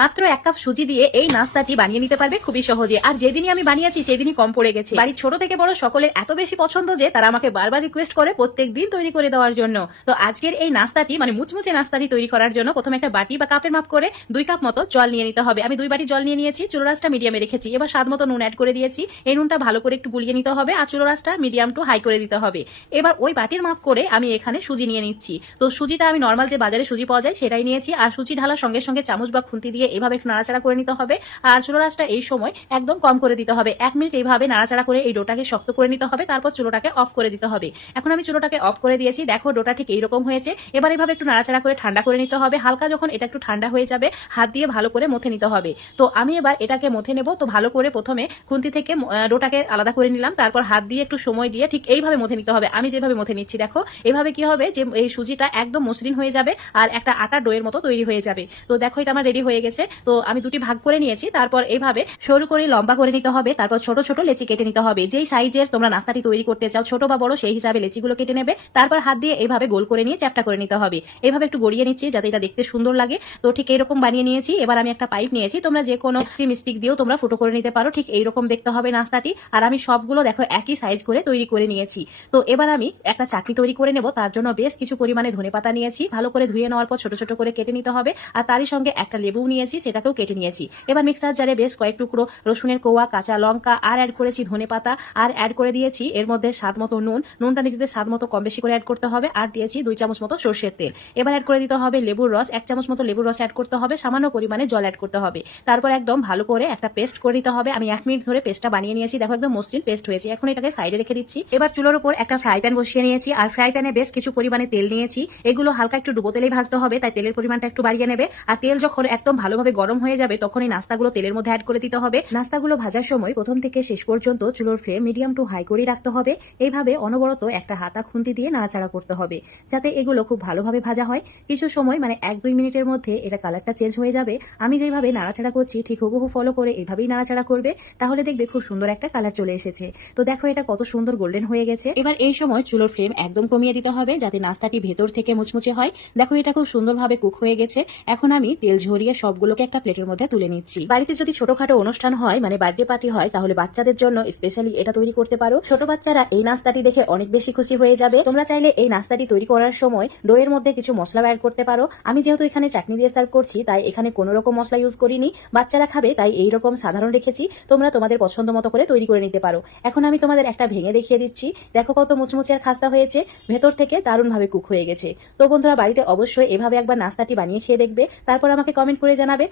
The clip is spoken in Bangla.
মাত্র 1 কাপ সুজি দিয়ে এই নাস্তাটি বানিয়ে নিতে পারবে খুবই সহজে। আর যেদিনই আমি বানিয়েছি সেদিনই কম পড়ে গেছে। বাড়ির ছোট থেকে বড় সকলের এত বেশি পছন্দ যে তারা আমাকে বারবার রিকোয়েস্ট করে প্রত্যেকদিন তৈরি করে দেওয়ার জন্য। তো আজকের এই নাস্তাটি মানে মুচমুচে নাস্তাটি তৈরি করার জন্য প্রথমে একটা বাটি বা কাপের মাপ করে 2 কাপ মতো জল নিয়ে নিতে হবে। আমি 2 বাটি জল নিয়ে নিয়েছি, চুলো রাসটা মিডিয়ামে রেখেছি। এবার স্বাদ মতো নুন অ্যাড করে দিয়েছি। এই নুনটা ভালো করে একটু গুলিয়ে নিতে হবে আর চুলো রাসটা মিডিয়াম টু হাই করে দিতে হবে। এবার ওই বাটির মাপ করে আমি এখানে সুজি নিয়ে নিচ্ছি। তো সুজিটা আমি নর্মাল যে বাজারে সুজি পাওয়া যায় সেটাই নিয়েছি। আর সুজি ঢালার সঙ্গে সঙ্গে চামচ বা খুন্তি দিয়ে এভাবে একটু নাড়াচাড়া করে নিতে হবে। আর চুলো রাসটা এই সময় একদম কম করে দিতে হবে। 1 মিনিট এইভাবে নাড়াচাড়া করে এই ডোটাকে শক্ত করে নিতে হবে, তারপর চুলোটাকে অফ করে দিতে হবে। এখন আমি চুলোটাকে অফ করে দিয়েছি, দেখো ডোটা ঠিক এইরকম হয়েছে। এবার এইভাবে একটু নাড়াচাড়া করে ঠান্ডা করে নিতে হবে। হালকা যখন এটা একটু ঠান্ডা হয়ে যাবে হাত দিয়ে ভালো করে মথে নিতে হবে। তো আমি এবার এটাকে মথে নেব। তো ভালো করে প্রথমে খুন্তি থেকে ডোটাকে আলাদা করে নিলাম, তারপর হাত দিয়ে একটু সময় দিয়ে ঠিক এইভাবে মথে নিতে হবে। আমি যেভাবে মথে নিচ্ছি দেখো, এইভাবে কি হবে যে এই সুজিটা একদম মসৃণ হয়ে যাবে আর একটা আটা ডোয়ের মতো তৈরি হয়ে যাবে। তো দেখো এটা আমার রেডি হয়ে গেছে। তো আমি দুটি ভাগ করে নিয়েছি, তারপর এইভাবে সরু করে লম্বা করে নিতে হবে, তারপর ছোট ছোট লেচি কেটে নিতে হবে। যেই সাইজের তোমরা নাস্তাটি তৈরি করতে চাও ছোট বা বড় সেই হিসাবে লেচিগুলো কেটে নেবে। তারপর হাত দিয়ে এইভাবে গোল করে নিয়ে চ্যাপটা করে নিতে হবে। এইভাবে একটু গড়িয়ে নিচ্ছি যাতে এটা দেখতে সুন্দর লাগে। তো ঠিক এইরকম বানিয়ে নিয়েছি। এবার আমি একটা পাইপ নিয়েছি, তোমরা যে কোনো স্ক্রিম স্টিক দিয়েও তোমরা ফুটো করে নিতে পারো। ঠিক এইরকম দেখতে হবে নাস্তাটি। আর আমি সবগুলো দেখো একই সাইজ করে তৈরি করে নিয়েছি। তো এবার আমি একটা চাটনি তৈরি করে নেব। তার জন্য বেশ কিছু পরিমাণে ধনেপাতা নিয়েছি, ভালো করে ধুয়ে নেওয়ার পর ছোট ছোট করে কেটে নিতে হবে। আর তারই সঙ্গে একটা লেবু নিয়েছি, সেটাকেও কেটে নিয়েছি। এবার মিক্সার জারে বেশ কয়েক টুকরো রসুনের কোয়া, কাঁচা লঙ্কা আর অ্যাড করেছি ধনেপাতা আর অ্যাড করে দিয়েছি এর মধ্যে স্বাদ মতো নুন। নুনটা নিজেদের স্বাদ মতো কম বেশি করে অ্যাড করতে হবে। আর দিয়েছি 2 চামচ মতো সরষের তেল। এবার অ্যাড করে দিতে হবে লেবুর রস, 1 চামচ মতো লেবুর রস অ্যাড করতে হবে, সামান্য পরিমাণে জল অ্যাড করতে হবে। তারপর একদম ভালো করে একটা পেস্ট করে দিতে হবে। আমি 1 মিনিট ধরে পেস্টটা বানিয়ে নিয়েছি, দেখো একদম মসৃণ পেস্ট হয়েছে। এখন এটাকে সাইডে রেখে দিচ্ছি। এবার চুলোর উপর একটা ফ্রাই প্যান বসিয়ে নিয়েছি আর ফ্রাই প্যানে বেশ কিছু পরিমাণে তেল নিয়েছি। এগুলো হালকা একটু ডুবো তেলেই ভাজতে হবে, তাই তেলের পরিমাণটা একটু বাড়িয়ে নেবে। আর তেল যখন একদম ভালোভাবে গরম হয়ে যাবে তখন এই নাস্তাগুলো তেলের মধ্যে অ্যাড করে দিতে হবে। নাস্তাগুলো ভাজার সময় প্রথম থেকে শেষ পর্যন্ত চুলোর ফ্লেম মিডিয়াম টু হাই করে রাখতে হবে। এইভাবে অনবরত একটা হাতা খুন্তি দিয়ে নাড়াচাড়া করতে হবে যাতে এগুলো খুব ভালোভাবে ভাজা হয়। কিছু সময় মানে 1-2 মিনিটের মধ্যে এটা কালারটা চেঞ্জ হয়ে যাবে। আমি যেভাবে নাড়াচাড়া করছি ঠিক হুবহু ফলো করে এইভাবেই নাড়াচাড়া করবে, তাহলে দেখবে খুব সুন্দর একটা কালার চলে এসেছে। তো দেখো এটা কত সুন্দর গোল্ডেন হয়ে গেছে। এবার এই সময় চুলোর ফ্লেম একদম কমিয়ে দিতে হবে যাতে নাস্তাটি ভেতর থেকে মুচমুচে হয়। দেখো এটা খুব সুন্দরভাবে কুক হয়ে গেছে। এখন আমি তেল ঝরিয়ে সবগুলোকে একটা প্লেটের মধ্যে তুলে নিচ্ছি। বাড়িতে যদি ছোটখাটো অনুষ্ঠান হয় মানে বার্থডে পার্টি হয় তাহলে বাচ্চাদের জন্য স্পেশালি এটা তৈরি করতে পারো। ছোট বাচ্চারা এই নাস্তাটি দেখে অনেক বেশি খুশি হয়ে যাবে। তোমরা চাইলে এই নাস্তাটি তৈরি করার সময় ডোয়ের মধ্যে কিছু মশলা অ্যাড করতে পারো। আমি যেহেতু এখানে চাটনি দিয়ে সার্ভ করছি তাই এখানে কোনো রকম মশলা ইউজ করিনি। বাচ্চারা খাবে তাই এইরকম সাধারণ রেখেছি। তোমরা তোমাদের পছন্দ মতো করে তৈরি করে নিতে পারো। এখন আমি তোমাদের একটা ভেঙে দেখিয়ে দিচ্ছি। দেখো কত মুচমুচে আর খাস্তা হয়েছে, ভেতর থেকে দারুণ ভাবে কুক হয়ে গেছে। তো বন্ধুরা বাড়িতে অবশ্যই এভাবে একবার নাস্তাটি বানিয়ে খেয়ে দেখবে, তারপর আমাকে কমেন্ট করে জানাবে।